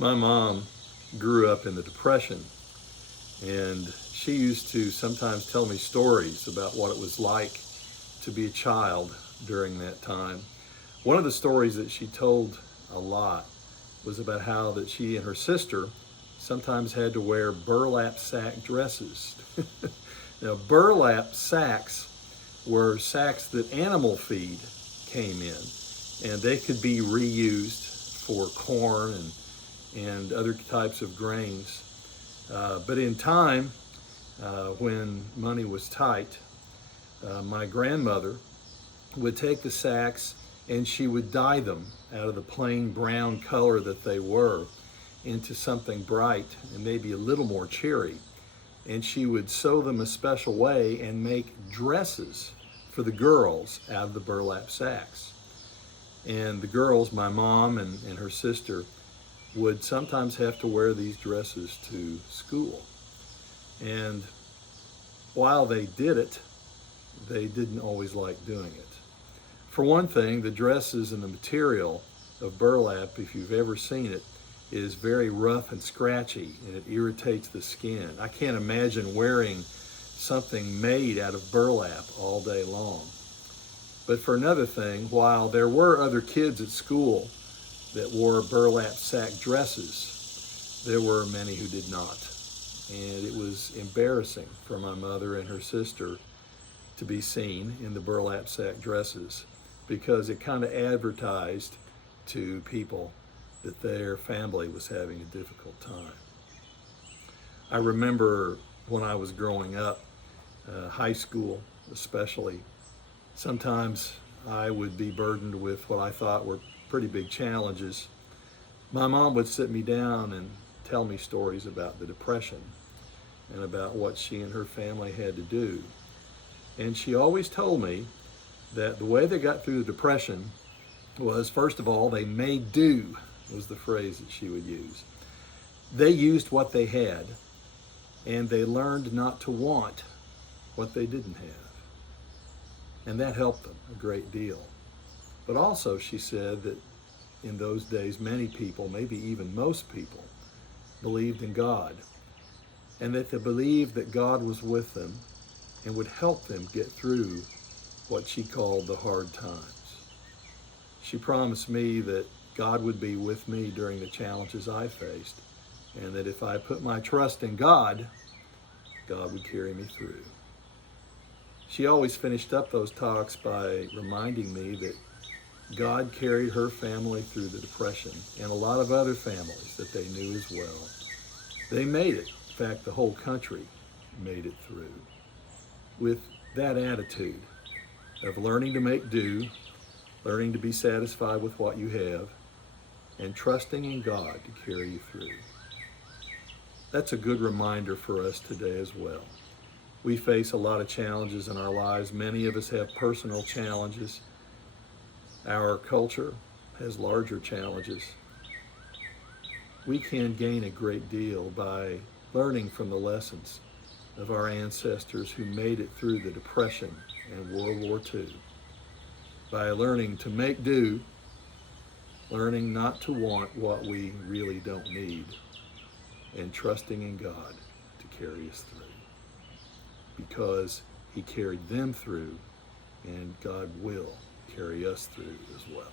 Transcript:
My mom grew up in the Depression, and she used to sometimes tell me stories about what it was like to be a child during that time. One of the stories that she told a lot was about how that she and her sister sometimes had to wear burlap sack dresses. Now, burlap sacks were sacks that animal feed came in, and they could be reused for corn and other types of grains. But in time, when money was tight, my grandmother would take the sacks and she would dye them out of the plain brown color that they were into something bright and maybe a little more cheery. And she would sew them a special way and make dresses for the girls out of the burlap sacks. And the girls, my mom and her sister, would sometimes have to wear these dresses to school. And while they did it, they didn't always like doing it. For one thing, the dresses and the material of burlap, if you've ever seen it, is very rough and scratchy, and it irritates the skin. I can't imagine wearing something made out of burlap all day long. But for another thing, while there were other kids at school that wore burlap sack dresses, there were many who did not. And it was embarrassing for my mother and her sister to be seen in the burlap sack dresses, because it kind of advertised to people that their family was having a difficult time. I remember when I was growing up, high school especially, sometimes I would be burdened with what I thought were pretty big challenges. My mom would sit me down and tell me stories about the Depression and about what she and her family had to do. And she always told me that the way they got through the Depression was, first of all, they made do, was the phrase that she would use. They used what they had, and they learned not to want what they didn't have. And that helped them a great deal. But also, she said that in those days, many people, maybe even most people, believed in God, and that they believed that God was with them and would help them get through what she called the hard times. She promised me that God would be with me during the challenges I faced, and that if I put my trust in God, God would carry me through. She always finished up those talks by reminding me that God carried her family through the Depression, and a lot of other families that they knew as well. They made it. In fact, the whole country made it through. With that attitude of learning to make do, learning to be satisfied with what you have, and trusting in God to carry you through. That's a good reminder for us today as well. We face a lot of challenges in our lives. Many of us have personal challenges. Our culture has larger challenges. We can gain a great deal by learning from the lessons of our ancestors who made it through the Depression and World War II. By learning to make do, learning not to want what we really don't need, and trusting in God to carry us through. Because He carried them through, and God will carry us through as well.